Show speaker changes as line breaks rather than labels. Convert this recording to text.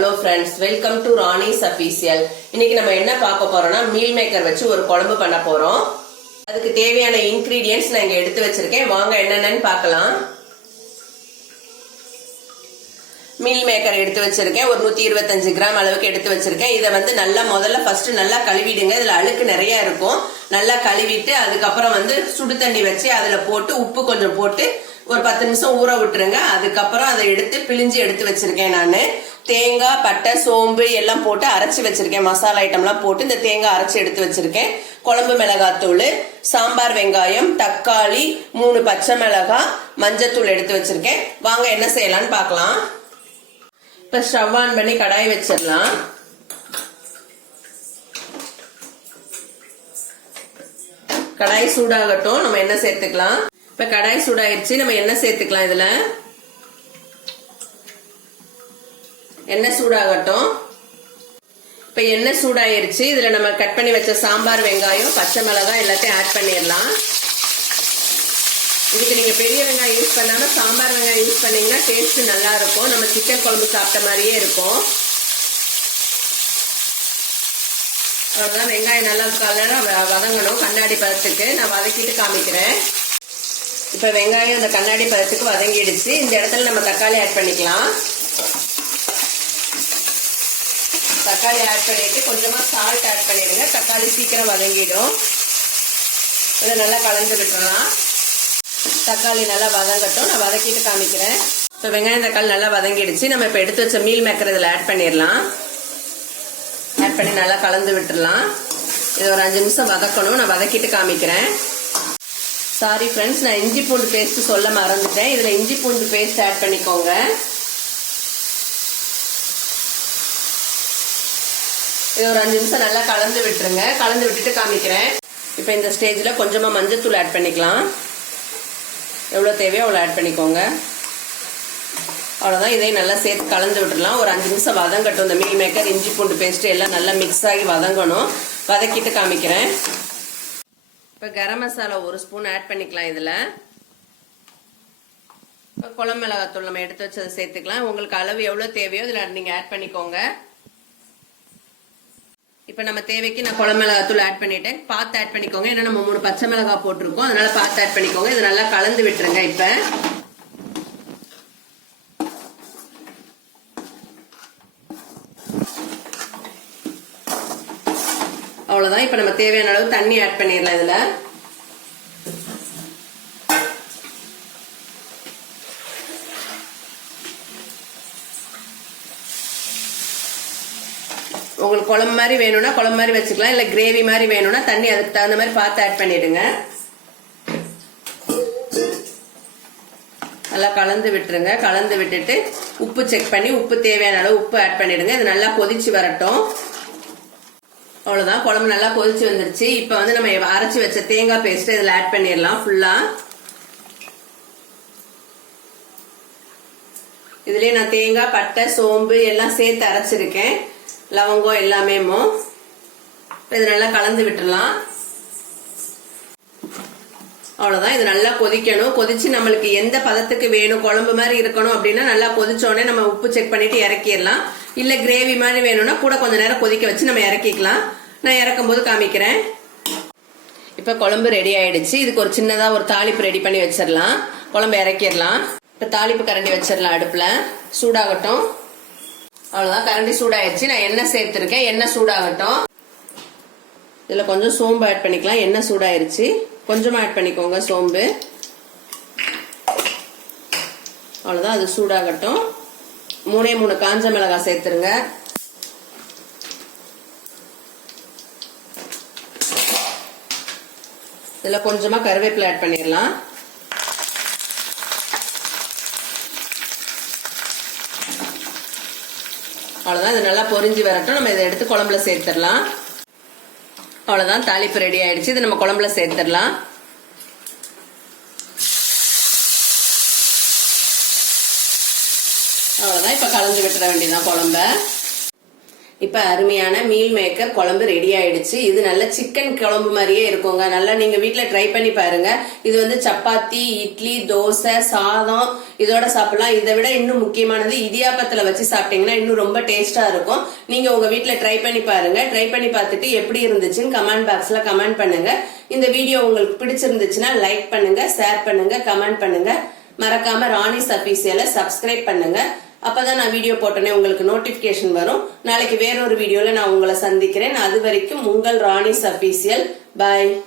Hello friends welcome to Rani's official இன்னைக்கு நம்ம என்ன பார்க்க போறோம்னா மீல் மேக்கர் வச்சு ஒரு குழம்பு பண்ண போறோம். அதுக்கு தேவையான இன்கிரீடியன்ஸ் நான் இங்க எடுத்து வச்சிருக்கேன். வாங்க என்னென்னன்னு பார்க்கலாம். மீல் மேக்கர் எடுத்து வச்சிருக்கேன். ஒரு நூத்தி இருபத்தஞ்சு கிராம் அளவுக்கு எடுத்து வச்சிருக்கேன். இதை வந்து நல்லா முதல்ல ஃபர்ஸ்ட் நல்லா கழுவிடுங்க. இதுல அழுக்கு நிறைய இருக்கும். நல்லா கழுவிட்டு அதுக்கப்புறம் வந்து சுடு தண்ணி வச்சு அதுல போட்டு உப்பு கொஞ்சம் போட்டு ஒரு பத்து நிமிஷம் ஊற விட்டுருங்க. அதுக்கப்புறம் அதை எடுத்து பிழிஞ்சு எடுத்து வச்சிருக்கேன் நான். தேங்காய் பட்டை சோம்பு எல்லாம் போட்டு அரைச்சி வச்சிருக்கேன். மசாலா ஐட்டம்லாம் போட்டு இந்த தேங்காய் அரைச்சி எடுத்து வச்சிருக்கேன். குழம்பு மிளகாத்தூள் சாம்பார் வெங்காயம் தக்காளி மூணு பச்சை மிளகாய் மஞ்சத்தூள் எடுத்து வச்சிருக்கேன். வாங்க என்ன செய்யலாம்னு பார்க்கலாம். இப்போ ஸ்டவ் ஆன் பண்ணி கடாய் வச்சிடலாம். கடாய் சூடாகட்டும். நம்ம என்ன சேர்த்துக்கலாம்? இப்ப கடாய் சூடாயிருச்சு. நம்ம எண்ணெய் சேர்த்துக்கலாம் இதுல. எண்ணெய் சூடாகட்டும். இப்ப எண்ணெய் சூடாயிருச்சு. இதுல நம்ம கட் பண்ணி வச்ச சாம்பார் வெங்காயம் பச்சை மிளகாய் எல்லாத்தையும் ஆட் பண்ணிடலாம். இதுக்கு நீங்க பெரிய வெங்காயம் யூஸ் பண்ணாம சாம்பார் வெங்காயம் யூஸ் பண்ணீங்கன்னா டேஸ்ட் நல்லா இருக்கும் நம்ம சிக்கன் குழம்பு சாப்பிட்ட மாதிரியே இருக்கும். அவ்வளோதான் வெங்காயம் நல்லா கலர் வதங்கணும். கண்ணாடி பதத்துக்கு. நான் வதக்கிட்டு காமிக்கிறேன். இப்ப வெங்காயம் அந்த கண்ணாடி பதத்துக்கு வதங்கிடுச்சு. இந்த இடத்துல நம்ம தக்காளி ஆட் பண்ணிக்கலாம். தக்காளி ஆட் பண்ணிட்டு கொஞ்சமா சால்ட் ஆட் பண்ணிடுங்க. தக்காளி சீக்கிரம் வதங்கிடும். இதை நல்லா கலந்து விட்டுறலாம். தக்காளி நல்லா வதங்கட்டும். நான் வதக்கிட்டு காமிக்கிறேன். இப்போ வெங்காயம் தக்காளி நல்லா வதங்கிடுச்சு. நம்ம இப்போ எடுத்து வச்ச மீல் மேக்கர் இதில் ஆட் பண்ணிடலாம். ஆட் பண்ணி நல்லா கலந்து விட்டுடலாம். இது ஒரு அஞ்சு நிமிஷம் வதக்கணும். நான் வதக்கிட்டு காமிக்கிறேன். சாரி ஃப்ரெண்ட்ஸ் நான் இஞ்சி பூண்டு பேஸ்ட்டு சொல்ல மறந்துட்டேன். இதில் இஞ்சி பூண்டு பேஸ்ட் ஆட் பண்ணிக்கோங்க. இது ஒரு அஞ்சு நிமிஷம் நல்லா கலந்து விட்டுருங்க. கலந்து விட்டுட்டு காமிக்கிறேன். இப்போ இந்த ஸ்டேஜில் கொஞ்சமாக மஞ்சத்தூள் ஆட் பண்ணிக்கலாம். எவ்வளோ தேவையோ அவ்வளோ ஆட் பண்ணிக்கோங்க. அவ்வளோதான் இதையும் நல்லா சேர்த்து கலந்து விட்டுடலாம். ஒரு அஞ்சு நிமிஷம் வதங்கட்டும். இந்த மீல் மேக்கர் இஞ்சி பூண்டு பேஸ்ட்டு எல்லாம் நல்லா மிக்ஸ் ஆகி வதங்கணும். வதக்கிட்டு காமிக்கிறேன். இப்போ கரம் மசாலா ஒரு ஸ்பூன் ஆட் பண்ணிக்கலாம் இதில். இப்போ குழம்பு மிளகாத்தூள் நம்ம எடுத்து வச்சதை சேர்த்துக்கலாம். உங்களுக்கு அளவு எவ்வளோ தேவையோ இதில் நீங்கள் ஆட் பண்ணிக்கோங்க. இப்போ நம்ம தேவைக்கு நான் குழம்பு மிளகாத்தூள் ஆட் பண்ணிட்டேன். பார்த்து ஆட் பண்ணிக்கோங்க. ஏன்னா நம்ம மூணு பச்சை மிளகாய் போட்டிருக்கோம். அதனால பார்த்து ஆட் பண்ணிக்கோங்க. இது நல்லா கலந்து விட்டுருங்க இப்போ. அவ்வளோதான் இப்போ நம்ம தேவையான அளவு தண்ணி ஆட் பண்ணிடலாம் இதில். உங்களுக்கு குழம்பு மாதிரி வேணும்னா குழம்பு மாதிரி வச்சுக்கலாம். இல்லை கிரேவி மாதிரி வேணும்னா தண்ணி அதுக்கு தகுந்த மாதிரி பார்த்து ஆட் பண்ணிடுங்க. நல்லா கலந்து விட்டுருங்க. கலந்து விட்டுட்டு உப்பு செக் பண்ணி உப்பு தேவையான அளவு உப்பு ஆட் பண்ணிடுங்க. இது நல்லா கொதிச்சு வரட்டும். அவ்வளவுதான். குழம்பு நல்லா கொதிச்சு வந்துருச்சு. இப்போ வந்து நம்ம அரைச்சி வச்ச தேங்காய் பேஸ்ட் இதில் ஆட் பண்ணிடலாம் ஃபுல்லா இதுலயே நான் தேங்காய் பட்டை சோம்பு எல்லாம் சேர்த்து அரைச்சிருக்கேன். லவங்கம் எல்லாமே இது நல்லா கலந்து விட்டுறலாம் அவ்வளவுதான். இது நல்லா கொதிக்கணும். கொதிச்சு நம்மளுக்கு எந்த பதத்துக்கு வேணும் குழம்பு மாதிரி இருக்கணும் அப்படின்னா நல்லா கொதிச்சோடனே நம்ம உப்பு செக் பண்ணிட்டு இறக்கிடலாம். இல்ல கிரேவி மாதிரி வேணும்னா கூட கொஞ்ச நேரம் கொதிக்க வச்சு நம்ம இறக்கிக்கலாம். நான் இறக்கும் போது காமிக்கிறேன். இப்ப குழம்பு ரெடி ஆயிடுச்சு. இதுக்கு ஒரு சின்னதா ஒரு தாளிப்பு ரெடி பண்ணி வச்சிடலாம். குழம்பு இறக்கிடலாம். இப்ப தாளிப்பு கரண்டி வச்சிடலாம் அடுப்புல. சூடாகட்டும். அவ்வளவுதான். கரண்டி சூடாயிடுச்சு நான் எண்ணெய் சேர்த்திருக்கேன். எண்ணெய் சூடாகட்டும். இதுல கொஞ்சம் சோம்பு ஆட் பண்ணிக்கலாம். எண்ணெய் சூடாயிருச்சு. கொஞ்சமா ஆட் பண்ணிக்கோங்க சோம்பு. அவ்வளவுதான். அது சூடாகட்டும். மூணே மூணு காஞ்ச மிளகாய் சேர்த்துருங்க. இதில் கொஞ்சமாக கருவேப்பிலை ஆட் பண்ணிடலாம் அவ்வளோதான் இது நல்லா பொரிஞ்சு வரட்டும். நம்ம இதை எடுத்து குழம்புல சேர்த்துடலாம் அவ்வளோதான் தாளிப்பு ரெடி ஆயிடுச்சு. இது நம்ம குழம்புல சேர்த்துடலாம் அவ்வளோதான் இப்போ கலந்து விட்டுற வேண்டியதான் குழம்ப. இப்ப அருமையான மீல் மேக்கர் குழம்பு ரெடி ஆயிடுச்சு. இது நல்ல சிக்கன் குழம்பு மாதிரியே இருக்குங்க. நல்லா நீங்க வீட்டில் ட்ரை பண்ணி பாருங்க. இது வந்து சப்பாத்தி இட்லி தோசை சாதம் இதோட சாப்பிடலாம். இதை விட இன்னும் முக்கியமானது இடியாப்பத்துல வச்சு சாப்பிட்டீங்கன்னா இன்னும் ரொம்ப டேஸ்டா இருக்கும். நீங்க உங்க வீட்டில் ட்ரை பண்ணி பாருங்க. ட்ரை பண்ணி பார்த்துட்டு எப்படி இருந்துச்சுன்னு கமெண்ட் பாக்ஸ்ல கமெண்ட் பண்ணுங்க. இந்த வீடியோ உங்களுக்கு பிடிச்சிருந்துச்சுன்னா லைக் பண்ணுங்க ஷேர் பண்ணுங்க கமெண்ட் பண்ணுங்க. மறக்காம ராணி அபிஷியலை சப்ஸ்கிரைப் பண்ணுங்க. அப்பதான் நான் வீடியோ போட்டோன்னே உங்களுக்கு நோட்டிபிகேஷன் வரும். நாளைக்கு வேறொரு வீடியோவில் நான் உங்களை சந்திக்கிறேன். அது வரைக்கும் உங்கள் ராணிஸ் அஃபீஷியல் பாய்